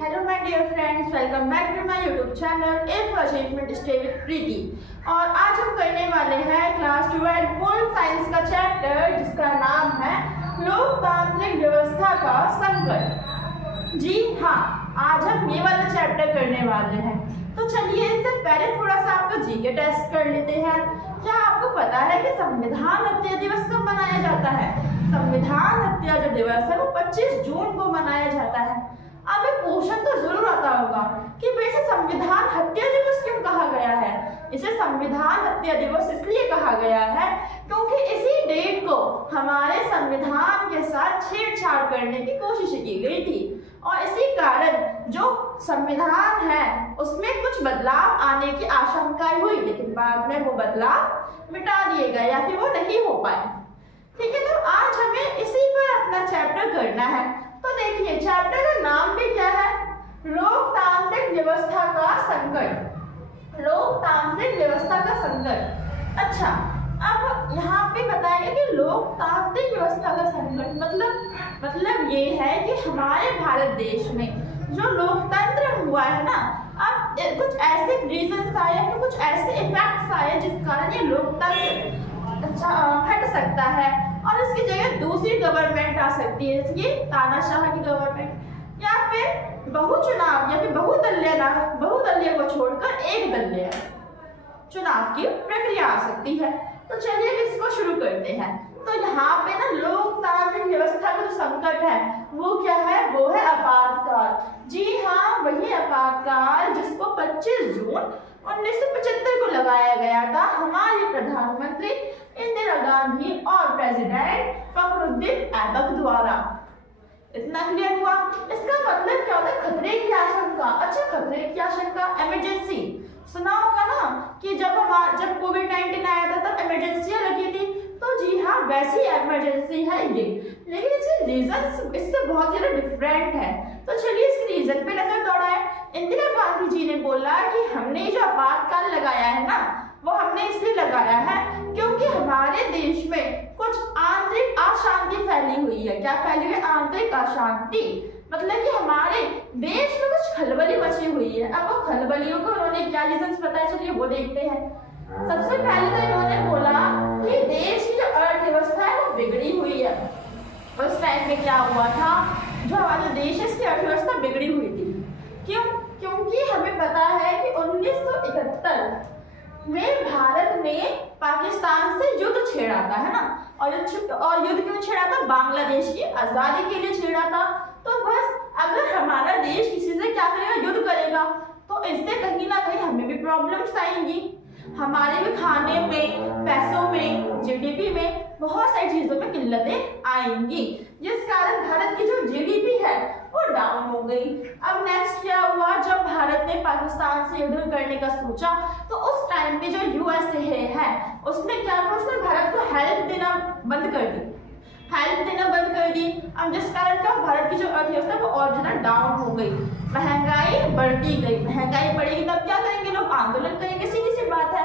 Hello my dear friends, welcome back to my YouTube channel A for achievement stay with Preeti. और आज हम करने वाले हैं क्लास 12 पोल साइंस का चैप्टर जिसका नाम है लोकतांत्रिक व्यवस्था का संकट। जी हाँ, आज हम ये वाला चैप्टर करने वाले हैं। तो चलिए इससे पहले थोड़ा सा आपका जीके टेस्ट कर लेते हैं। क्या आपको पता है कि संविधान हत्या दिवस कब मनाया जाता है? संविधान हत्या जो दिवस है वो 25 जून को मनाया जाता है। अब एक क्वेश्चन तो जरूर आता होगा कि वैसे संविधान हत्या दिवस क्यों कहा गया है? इसे संविधान हत्या दिवस इसलिए कहा गया है क्योंकि इसी डेट को हमारे संविधान के साथ छेड़छाड़ करने की कोशिश की गई थी और इसी कारण जो संविधान है उसमें कुछ बदलाव आने की आशंकाएं हुई, लेकिन बाद में वो बदलाव मिटा दिए गए या फिर वो नहीं हो पाए। ठीक है, तो आज हमें इसी पर अपना चैप्टर करना है। तो देखिए चैप्टर का नाम भी क्या है? लोकतांत्रिक व्यवस्था का संकट। लोकतांत्रिक व्यवस्था का संकट। अच्छा, अब यहाँ पे बताएंगे कि लोकतांत्रिक व्यवस्था का संकट मतलब ये है कि हमारे भारत देश में जो लोकतंत्र हुआ है ना, अब कुछ ऐसे रीजंस आए या कुछ ऐसे इफेक्ट्स आए जिस कारण ये लोकतंत्र हट सकता है और इसकी जगह दूसरी गवर्नमेंट आ सकती है, जैसे तानाशाह की गवर्नमेंट या फिर बहुचुनाव या फिर बहुदलीय को छोड़कर एक दलीय चुनाव की प्रक्रिया आ सकती है। तो चलिए इसको शुरू करते हैं। तो यहाँ पे ना लोकतांत्रिक व्यवस्था का जो संकट है वो क्या है? वो है आपातकाल। जी हाँ, वही आपातकाल जिसको 25 जून 1975 को लगाया गया था हमारे प्रधानमंत्री इंदिरा गांधी और प्रेसिडेंट फखरुद्दीन ऐबक द्वारा। इतना क्लियर हुआ? इसका मतलब क्या होता है? खतरे की आशंका। अच्छा, खतरे की आशंका, इमरजेंसी सुना होगा ना कि जब कोविड-19 आया था तब इमरजेंसियां लगी थी। तो जी हाँ, वैसी इमरजेंसी है ये, लेकिन इसके रीजन इससे बहुत ज्यादा डिफरेंट है। तो चलिए इसके रीजन पे नजर दौड़ाएं। इंदिरा गांधी जी ने बोला कि हमने जो आपातकाल लगाया है ना, वो हमने इसलिए लगाया है क्योंकि हमारे देश में कुछ आंतरिक अशांति फैली हुई है। क्या फैली हुई है? आंतरिक अशांति। मतलब कि हमारे देश में कुछ खलबली मची हुई है। अब वो खलबलियों को उन्होंने क्या रीजंस बताया, चलिए वो देखते हैं। सबसे पहले तो इन्होंने बोला कि देश की जो अर्थव्यवस्था है वो बिगड़ी हुई है। उस टाइम में क्या हुआ था, जो हमारा देश है इसकी अर्थव्यवस्था बिगड़ी हुई थी। क्यों? क्योंकि हमें पता है कि 1971 में भारत ने पाकिस्तान से युद्ध छेड़ा था, है ना? और युद्ध क्यों छेड़ा था? बांग्लादेश की आजादी के लिए छेड़ा था। तो बस अगर हमारा देश किसी से क्या करेगा, युद्ध करेगा, तो इससे कहीं ना कहीं हमें भी प्रॉब्लम्स आएंगी। हमारे भी खाने में, पैसों में, जीडीपी में, बहुत सारी चीजों में किल्लतें आएंगी, जिस कारण भारत की जो जीडीपी है वो डाउन हो गई। अब नेक्स्ट क्या हुआ? जब भारत ने पाकिस्तान से युद्ध करने का सोचा तो उस टाइम पे जो यूएसए है उसने क्या किया? उसने भारत को हेल्प देना बंद कर दी। अब जिस कारण का भारत की जो अर्थव्यवस्था वो और ज्यादा डाउन हो गई, महंगाई बढ़ती गई। महंगाई बढ़ेगी तब क्या करेंगे? लोग आंदोलन करेंगे, सीधी सी बात है।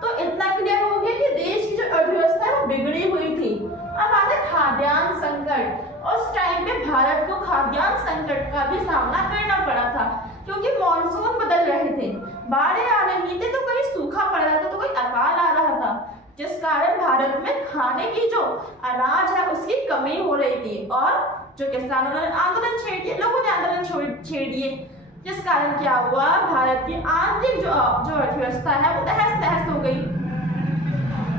तो इतना क्लियर हो गया कि देश की जो अर्थव्यवस्था है वो बिगड़ी हुई थी। अब आता है खाद्यान्न संकट। उस टाइम पे भारत को खाद्यान्न संकट का भी सामना करना पड़ा था क्योंकि मॉनसून बदल रहे थे, बाढ़ें आ रही थी, तो कोई सूखा पड़ रहा था तो कोई अकाल आ रहा था, जिस कारण भारत में खाने की जो अनाज है उसकी कमी हो रही थी। और जो किसानों ने आंदोलन छेड़ दिए, लोगों ने आंदोलन छेड़ दिए, जिस कारण क्या हुआ? भारत की आंतरिक जो अर्थव्यवस्था है वो तहस नहस हो गई।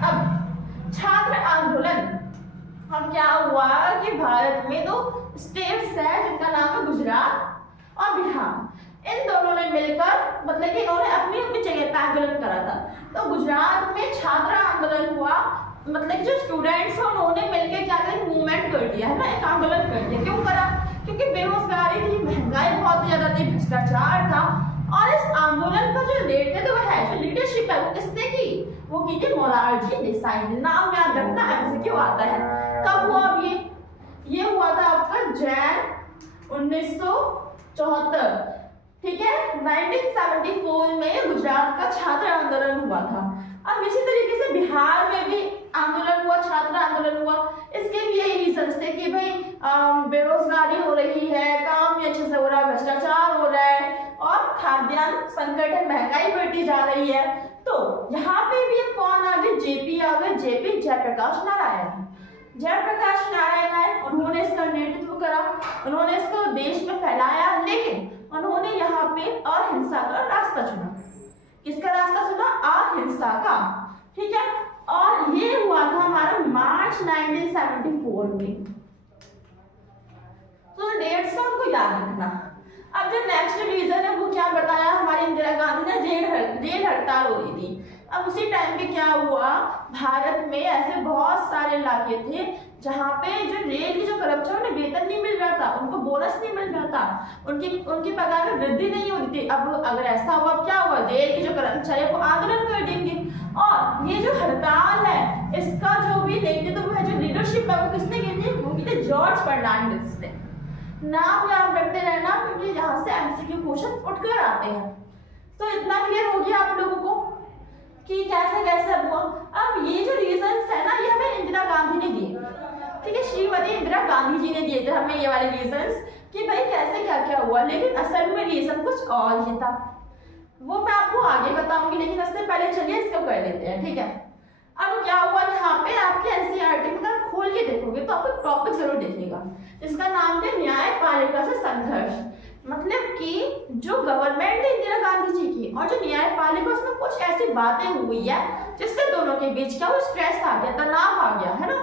अब छात्र आंदोलन। अब क्या हुआ कि भारत में दो स्टेट्स है जिनका नाम है गुजरात और बिहार। इन दोनों ने मिलकर, मतलब कि इन्होंने अपनी अपनी जगह पर आंदोलन करा था। तो गुजरात में छात्र आंदोलन हुआ, मतलब जो स्टूडेंट्स हैं उन्होंने मिलकर क्या करें? मूवमेंट कर दिया, है ना, एक आंदोलन कर दिया। क्यों करा? क्योंकि बेरोजगारी थी, महंगाई बहुत ज्यादा थी, भ्रष्टाचार था। और इस आंदोलन का जो लीडरशिप है वो किसने की? वो की थी मोरारजी देसाई ने। नाम याद रखना, एमसीक्यू आता है। कब हुआ? अब ये हुआ था आपका जैन 1974। ठीक है, 1974 में गुजरात का छात्र आंदोलन हुआ था। अब इसी तरीके से बिहार में भी आंदोलन हुआ, छात्र आंदोलन हुआ। इसके भी यही रीजंस थे कि भाई बेरोजगारी हो रही है, काम नहीं अच्छे से हो रहा, भ्रष्टाचार संकट है, महंगाई बढ़ती जा रही है। तो यहाँ पे भी अब कौन आ गए, जेपी आ गए, जेपी जयप्रकाश नारायण। जयप्रकाश नारायण आए, उन्होंने इसका नेतृत्व करा, उन्होंने इसको देश में फैलाया, लेकिन उन्होंने यहाँ पे अहिंसा का रास्ता चुना। किसका रास्ता चुना, अहिंसा का, ठीक है। और ये हुआ था हमारा मार्च 1974 में। तो डेट्स का उनको याद रखना। अब जो नेक्स्ट रीजन है वो क्या बताया, हमारी इंदिरा गांधी ने जेल हड़ताल हो रही थी। अब उसी टाइम पे क्या हुआ, भारत में ऐसे बहुत सारे इलाके थे जहाँ पे जो रेल की जो कर्मचारी उन्हें वेतन नहीं मिल रहा था, उनको बोनस नहीं मिल रहा था, उनकी पगार में वृद्धि नहीं हो रही थी। अब अगर ऐसा हुआ, क्या हुआ, रेल के जो कर्मचारी वो आंदोलन कर देंगे। और ये जो हड़ताल है इसका जो भी नेतृत्व है, जो लीडरशिप है, वो किसने की थी, वो की थी जॉर्ज फर्नांडिस ने। नाम याद रखते रहना क्योंकि यहाँ से एमसीक्यू क्वेश्चन उठकर आते हैं। तो इतना क्लियर हो गया आप लोगों को कि कैसे कैसे हुआ। अब ये जो रीजंस है ना, ये हमें इंदिरा गांधी ने दिए, ठीक है, श्रीमती इंदिरा गांधी जी ने दिए थे हमें ये वाले रीजंस कि भाई कैसे क्या क्या हुआ। लेकिन असल में रीजन कुछ और ही था, वो मैं आपको आगे बताऊंगी, लेकिन उससे पहले चलिए इसको कर लेते हैं, ठीक है। अब क्या हुआ, यहाँ पे आपके एनसीईआरटी में अगर खोल के देखोगे तो आपको टॉपिक जरूर देखिएगा, इसका नाम है न्यायपालिका से संघर्ष। मतलब कि जो गवर्नमेंट है इंदिरा गांधी जी की और जो न्यायपालिका, उसमें कुछ ऐसी बातें हुई है जिससे दोनों के बीच क्या वो स्ट्रेस आ गया, तनाव आ गया, है ना,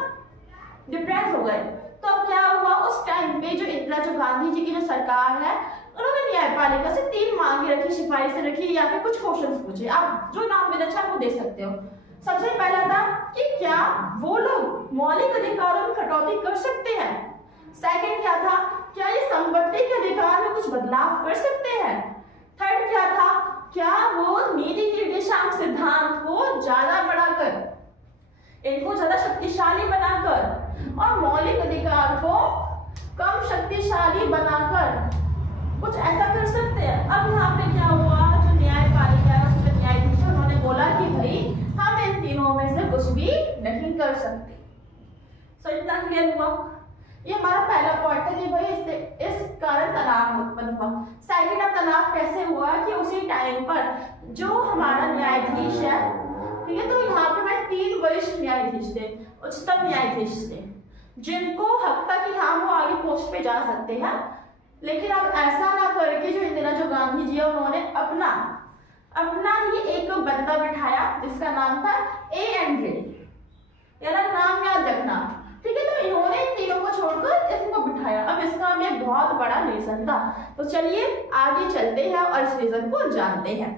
डिप्रेस हो गए। तो अब क्या हुआ, उस टाइम पे जो इंदिरा जो गांधी जी की जो सरकार है, उन्होंने न्यायपालिका से 3 मांगे रखी, सिफारिशें रखी या फिर कुछ क्वेश्चन पूछे। आप जो नाम देना चाहे वो दे सकते हो। सबसे पहला था कि क्या वो लोग मौलिक अधिकारों में कटौती कर सकते हैं। सेकंड क्या था, क्या ये संपत्ति के अधिकार में कुछ बदलाव कर सकते हैं। थर्ड क्या था, क्या वो नीति निर्देशांक सिद्धांत को ज्यादा बढ़ाकर, इनको ज्यादा शक्तिशाली बनाकर और मौलिक अधिकार को कम शक्तिशाली बनाकर कुछ ऐसा कर सकते हैं। अब यहाँ पे क्या हुआ, जो न्यायपालिका है उसमें न्यायाधीश उन्होंने बोला कि भाई हम इन तीनों में से कुछ भी नहीं कर सकते। सो इतना क्लियर हुआ। ये हमारा पहला पॉइंट है कि भाई इस कारण तनाव उत्पन्न हुआ। सेकंड, अब तनाव कैसे हुआ कि उसी टाइम पर जो हमारा न्यायाधीश है, ठीक है, तो यहाँ पे मैं 3 वरिष्ठ न्यायाधीश थे, उच्चतम न्यायाधीश थे, जिनको हक था कि हाँ वो आगे पोस्ट पे जा सकते हैं। लेकिन अब ऐसा ना करके जो इंदिरा जो गांधी जी है उन्होंने अपना ही एक बंदा बिठाया जिसका नाम था A.N. रे, यार नाम याद रखना, ठीक है। तो इन्होंने इन तीनों को छोड़कर इसको बिठाया। अब इसका भी एक बहुत बड़ा रीजन था। तो चलिए आगे चलते हैं और इस रीजन को जानते हैं।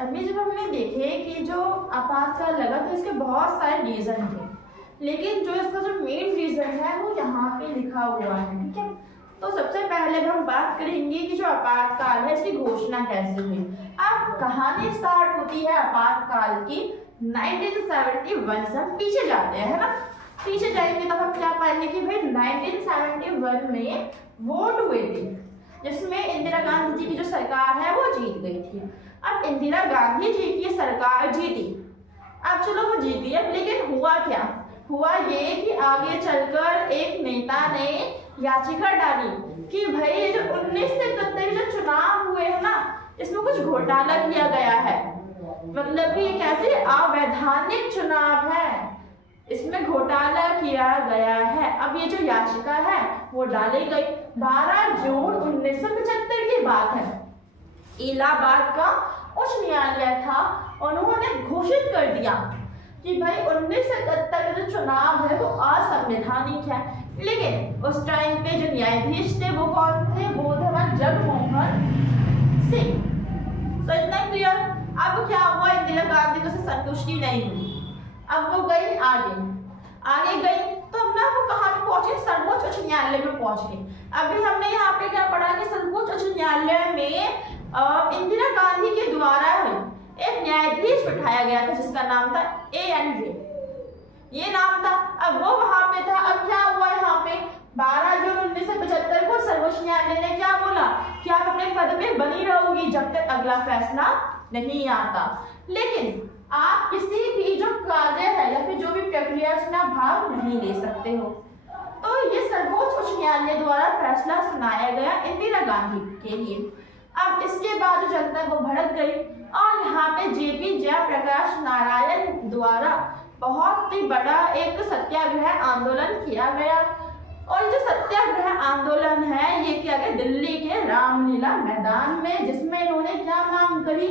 अभी जब हमने देखे कि जो आपातकाल लगा तो इसके बहुत सारे रीजन थे, लेकिन जो इसका जो मेन रीजन है वो यहाँ पे लिखा हुआ है, ठीक है। तो सबसे पहले हम बात करेंगे कि जो आपातकाल है इसकी घोषणा कैसे हुई। अब कहानी स्टार्ट होती है आपातकाल की 1971 से। हम पीछे जाते हैं, है ना, पीछे जाएंगे तो हम क्या पाएंगे कि भाई 1971 में वोट हुए थे जिसमें इंदिरा गांधी जी की जो सरकार है वो जीत गई थी। अब इंदिरा गांधी जी की सरकार जीती, अब चलो वो जीती है, लेकिन हुआ क्या, हुआ ये कि आगे चलकर एक नेता ने याचिका डाली कि भाई ये जो 1971 जो चुनाव हुए हैं ना, इसमें कुछ घोटाला किया गया है, मतलब कि ये कैसे अवैधानिक चुनाव है, इसमें घोटाला किया गया है। अब ये जो याचिका है वो डाली गई। 12 जून 1975 की बात है। इलाहाबाद का उच्च न्यायालय था, उन्होंने घोषित कर दिया कि भाई 1971 का जो चुनाव है वो असंवैधानिक है। लेकिन उस टाइम पे जो न्यायाधीश थे वो कौन थे, वो थे जगमोहन सिंह। तो इतना क्लियर। अब क्या हुआ, इंदिरा गांधी को से संतुष्टि नहीं हुई, अब वो गई आगे गई तो हम ना वो कहाँ पे पहुंचे, सर्वोच्च उच्च न्यायालय में पहुंच गए। अभी हमने यहाँ पे क्या पढ़ा कि सर्वोच्च उच्च न्यायालय में इंदिरा गांधी के द्वारा एक न्यायाधीश बिठाया गया था जिसका नाम था A.N. रे, ये नाम था। अब वो वहां पे था। अब क्या हुआ, यहाँ पे 12 जून 1975 को सर्वोच्च न्यायालय ने क्या बोला कि आप अपने पद में बनी रहोगी जब तक अगला फैसला नहीं आता, लेकिन आप किसी भी जो कार्य है या फिर जो भी प्रक्रिया उसमें आप भाग नहीं ले सकते हो। तो ये सर्वोच्च उच्च न्यायालय द्वारा फैसला सुनाया गया इंदिरा गांधी के लिए। अब इसके बाद जो जनता है वो भड़क गई और यहाँ पे जेपी जयप्रकाश नारायण द्वारा बहुत ही बड़ा एक सत्याग्रह आंदोलन किया गया। और जो सत्याग्रह आंदोलन है ये किया गया दिल्ली के रामलीला मैदान में, जिसमें इन्होंने क्या मांग करी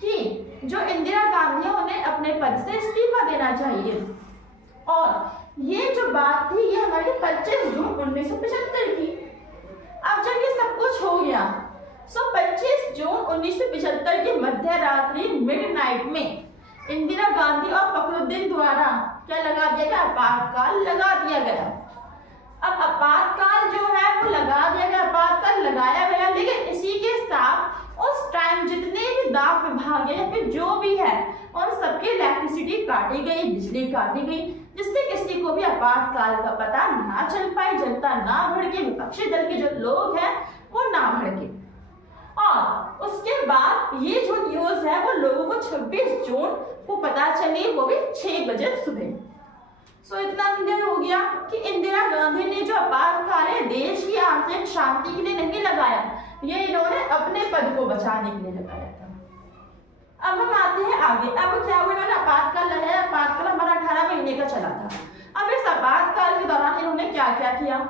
कि जो इंदिरा गांधी है उन्हें अपने पद से इस्तीफा देना चाहिए। और ये जो बात थी ये हमारी 25 जून 1975 की। अब जब ये सब कुछ हो गया तो 25 जून 1975 की मध्य रात्रि मिडनाइट में इंदिरा गांधी और फखरुद्दीन द्वारा क्या लगा दिया गया, आपातकाल लगा दिया गया। अब आपातकाल जो है वो लगा दिया गया, आपातकाल लगाया गया, लेकिन इसी के साथ उस टाइम जितने भी डाक विभाग है या फिर जो भी है उन सबकी इलेक्ट्रिसिटी काटी गई, बिजली काटी गई, जिससे किसी को भी आपातकाल का पता ना चल पाए, जनता ना भड़के, विपक्षी दल के जो लोग हैं वो ना भड़के। और उसके बाद ये जो न्यूज है वो लोगों को 26 जून को पता चली, वो भी 6 बजे सुबह। सो इतना क्लियर हो गया कि इंदिरा गांधी ने जो आपातकाल है देश की आंतरिक शांति के लिए नहीं लगाया, ये इन्होंने अपने पद को बचाने के लिए लगाया था। अब हम आते हैं आगे। अब क्या हुआ, इन्होंने आपातकाल लगाया, आपातकाल हमारा 18 महीने का चला था। अब इस आपातकाल के दौरान इन्होंने क्या क्या किया,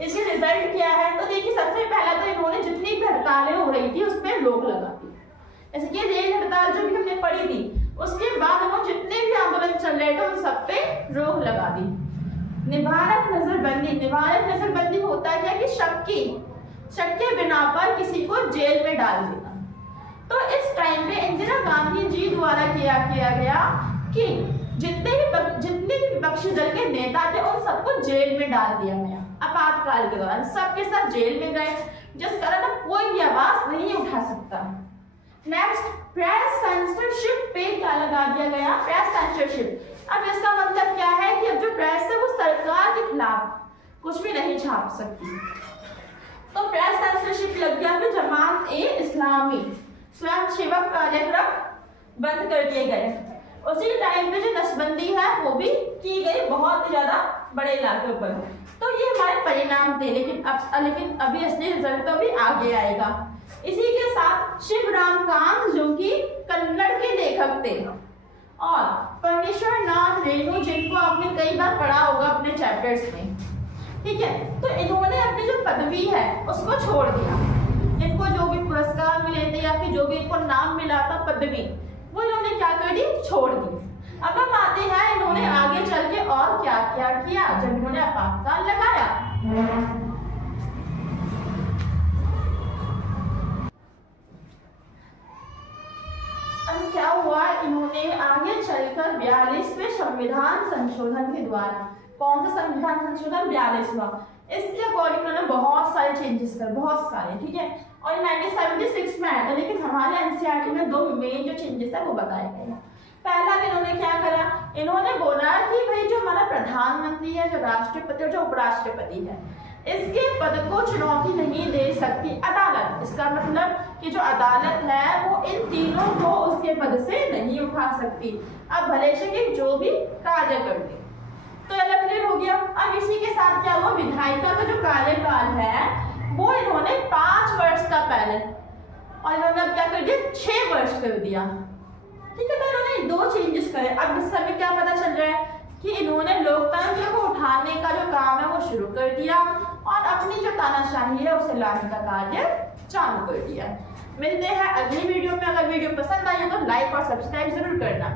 इसके रिजल्ट क्या है, तो देखिए सबसे पहला तो इन्होंने जितनी भी हड़तालें हो रही थी उस पर रोक लगा दी। जैसे कि रेल हड़ताल जो भी हमने पढ़ी थी, उसके बाद उन्होंने जितने भी आंदोलन चल रहे थे उन सब पे रोक लगा दी। निवारक नजरबंदी, निवारक नजरबंदी होता है कि शक के बिना पर किसी को जेल में डाल देना। तो इस टाइम पे इंदिरा गांधी जी द्वारा किया गया कि जितने भी विपक्षी दल के नेता थे उन सबको जेल में डाल दिया गया। आपातकाल के दौरान सबके सब जेल में गए, जिस कारण अब कोई भी आवाज नहीं उठा सकता। नेक्स्ट, प्रेस सेंसरशिप पे क्या लगा दिया गया, प्रेस सेंसरशिप। अब इसका मतलब क्या है कि अब जो प्रेस है वो सरकार के खिलाफ कुछ भी नहीं छाप सकती, तो प्रेस सेंसरशिप लग गया। फिर जमात-ए-इस्लामी स्वयंसेवक कार्यक्रम बंद कर दिए गए। उसी टाइम पे जो नसबंदी है वो भी की गई, बहुत ज्यादा बड़े इलाके पर। तो ये हमारे परिणाम थे, लेकिन अभी असली रिजल्ट तो भी आगे आएगा। इसी के साथ शिवराम कांत जो कि कन्नड़ के लेखक थे, और परमेश्वर नाथ रेणु जिनको आपने कई बार पढ़ा होगा अपने चैप्टर्स में, ठीक है, तो इन्होंने अपनी जो पदवी है उसको छोड़ दिया। इनको जो भी पुरस्कार मिले थे या फिर जो भी इनको नाम मिला था पदवी, वो इन्होंने क्या कर दी, छोड़ दी। अब हम आते हैं इन्होंने आगे चल के और क्या क्या किया जब इन्होंने आपातकाल लगाया। अब क्या हुआ, इन्होंने आगे चलकर 42वें संविधान संशोधन के द्वारा, कौन सा संविधान संशोधन, 42वां, इसके अकॉर्डिंग उन्होंने बहुत सारे चेंजेस कर, बहुत सारे, ठीक है, और 1976 में आया था। लेकिन हमारे एनसीईआरटी में 2 मेन जो चेंजेस है वो बताए गए। पहला इन्होंने क्या करा, इन्होंने बोला कि भाई जो हमारा प्रधानमंत्री है, जो राष्ट्रपति और जो उपराष्ट्रपति है, इसके पद को चुनौती नहीं दे सकती अदालत। इसका मतलब कि जो अदालत है वो इन तीनों को उसके पद से नहीं उठा सकती, अब भले से कि जो भी कार्य करते। तो ये क्लियर हो गया। अब इसी के साथ क्या हुआ, विधायिका का जो कार्यकाल है वो इन्होंने 5 वर्ष का पहले, और इन्होंने अब क्या कर दिया, 6 वर्ष कर दिया, ठीक है। तो इन्होंने 2 चेंजेस करे। अब इस समय क्या पता चल रहा है कि इन्होंने लोकतंत्र को उठाने का जो काम है वो शुरू कर दिया, और अपनी जो तानाशाही है उसे लाने का कार्य चालू कर दिया। मिलते हैं अगली वीडियो में। अगर वीडियो पसंद आई हो तो लाइक और सब्सक्राइब जरूर करना।